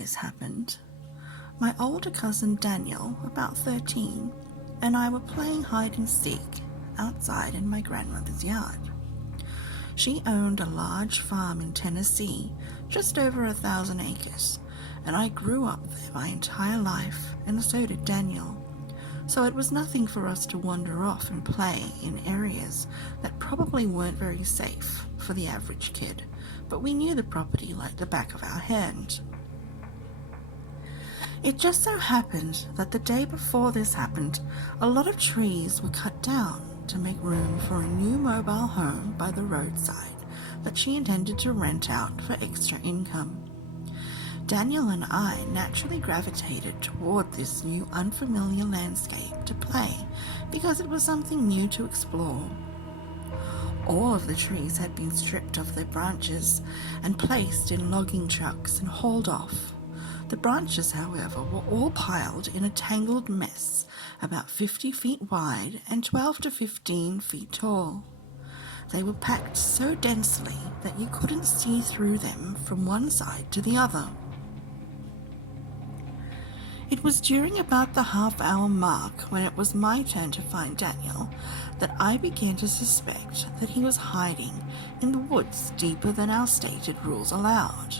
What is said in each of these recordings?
this happened. My older cousin Daniel, about 13, and I were playing hide and seek outside in my grandmother's yard. She owned a large farm in Tennessee, just over 1,000 acres, and I grew up there my entire life, and so did Daniel. So it was nothing for us to wander off and play in areas that probably weren't very safe for the average kid, but we knew the property like the back of our hand. It just so happened that the day before this happened, a lot of trees were cut down to make room for a new mobile home by the roadside that she intended to rent out for extra income. Daniel and I naturally gravitated toward this new unfamiliar landscape to play because it was something new to explore. All of the trees had been stripped of their branches and placed in logging trucks and hauled off. The branches, however, were all piled in a tangled mess about 50 feet wide and 12 to 15 feet tall. They were packed so densely that you couldn't see through them from one side to the other. It was during about the half-hour mark when it was my turn to find Daniel that I began to suspect that he was hiding in the woods deeper than our stated rules allowed.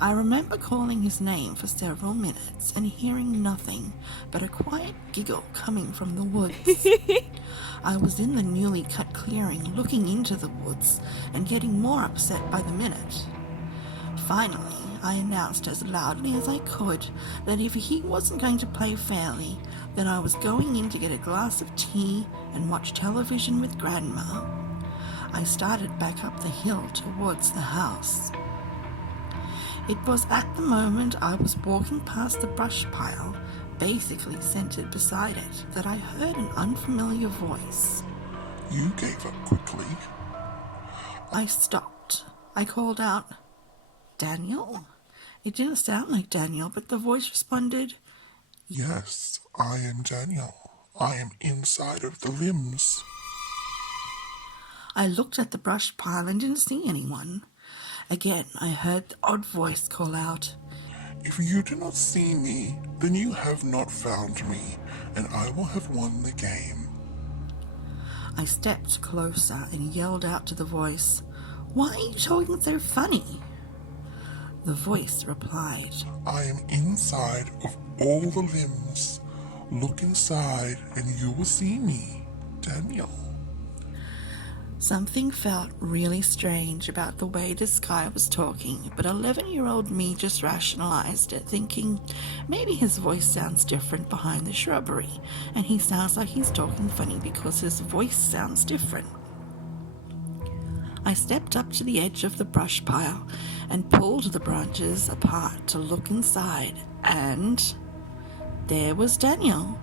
I remember calling his name for several minutes and hearing nothing but a quiet giggle coming from the woods. I was in the newly cut clearing looking into the woods and getting more upset by the minute. Finally, I announced as loudly as I could that if he wasn't going to play fairly, then I was going in to get a glass of tea and watch television with Grandma. I started back up the hill towards the house. It was at the moment I was walking past the brush pile, basically centered beside it, that I heard an unfamiliar voice. You gave up quickly. I stopped. I called out, "Daniel?" It didn't sound like Daniel, but the voice responded, Yes, I am Daniel. I am inside of the limbs. I looked at the brush pile and didn't see anyone. Again, I heard the odd voice call out, If you do not see me, then you have not found me, and I will have won the game. I stepped closer and yelled out to the voice, "Why are you talking so funny?" The voice replied, I am inside of all the limbs. Look inside and you will see me, Daniel. Something felt really strange about the way this guy was talking, but 11-year-old me just rationalized it, thinking maybe his voice sounds different behind the shrubbery, and he sounds like he's talking funny because his voice sounds different. I stepped up to the edge of the brush pile and pulled the branches apart to look inside, and there was Daniel.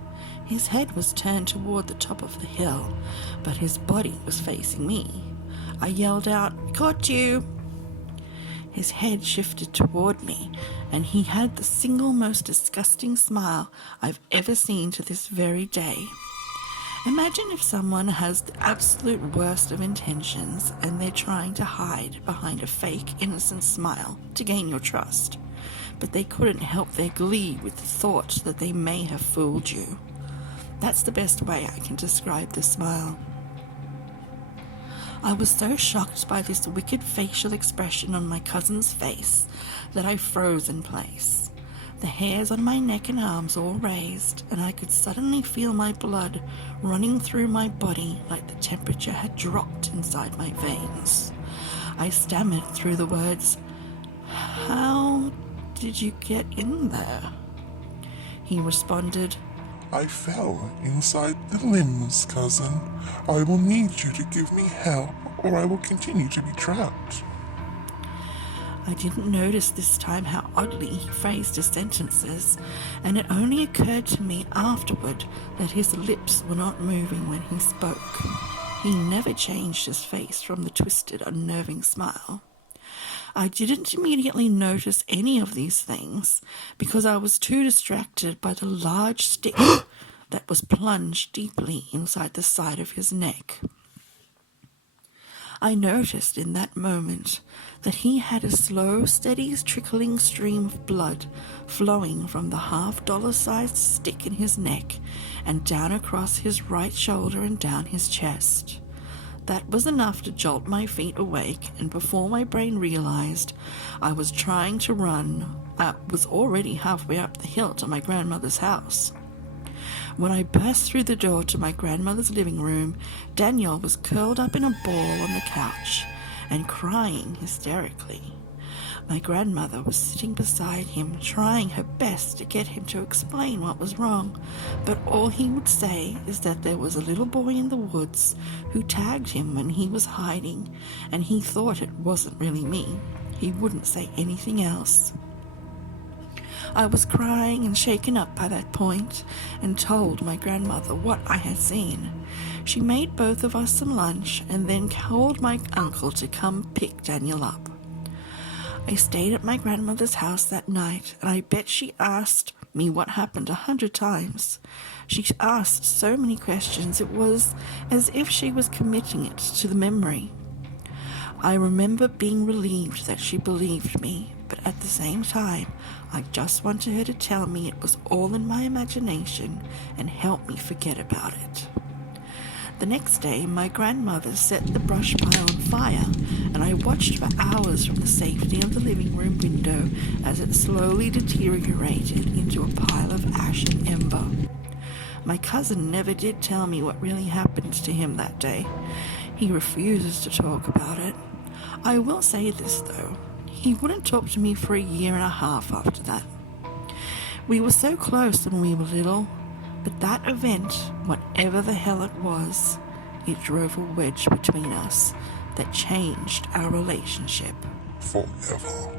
His head was turned toward the top of the hill, but his body was facing me. I yelled out, "Got you!" His head shifted toward me, and he had the single most disgusting smile I've ever seen to this very day. Imagine if someone has the absolute worst of intentions and they're trying to hide behind a fake, innocent smile to gain your trust, but they couldn't help their glee with the thought that they may have fooled you. That's the best way I can describe the smile. I was so shocked by this wicked facial expression on my cousin's face that I froze in place. The hairs on my neck and arms all raised, and I could suddenly feel my blood running through my body like the temperature had dropped inside my veins. I stammered through the words, "How did you get in there?" He responded, I fell inside the limbs, cousin. I will need you to give me help, or I will continue to be trapped. I didn't notice this time how oddly he phrased his sentences, and it only occurred to me afterward that his lips were not moving when he spoke. He never changed his face from the twisted, unnerving smile. I didn't immediately notice any of these things because I was too distracted by the large stick that was plunged deeply inside the side of his neck. I noticed in that moment that he had a slow, steady, trickling stream of blood flowing from the half-dollar-sized stick in his neck and down across his right shoulder and down his chest. That was enough to jolt my feet awake, and before my brain realized I was trying to run, I was already halfway up the hill to my grandmother's house. When I burst through the door to my grandmother's living room, Daniel was curled up in a ball on the couch and crying hysterically. My grandmother was sitting beside him, trying her best to get him to explain what was wrong, but all he would say is that there was a little boy in the woods who tagged him when he was hiding, and he thought it wasn't really me. He wouldn't say anything else. I was crying and shaken up by that point and told my grandmother what I had seen. She made both of us some lunch and then called my uncle to come pick Daniel up. I stayed at my grandmother's house that night, and I bet she asked me what happened 100 times. She asked so many questions, it was as if she was committing it to the memory. I remember being relieved that she believed me, but at the same time, I just wanted her to tell me it was all in my imagination and help me forget about it. The next day, my grandmother set the brush pile on fire, and I watched for hours from the safety of the living room window as it slowly deteriorated into a pile of ash and ember. My cousin never did tell me what really happened to him that day. He refuses to talk about it. I will say this, though. He wouldn't talk to me for a year and a half after that. We were so close when we were little, but that event, whatever the hell it was, it drove a wedge between us that changed our relationship. Forever.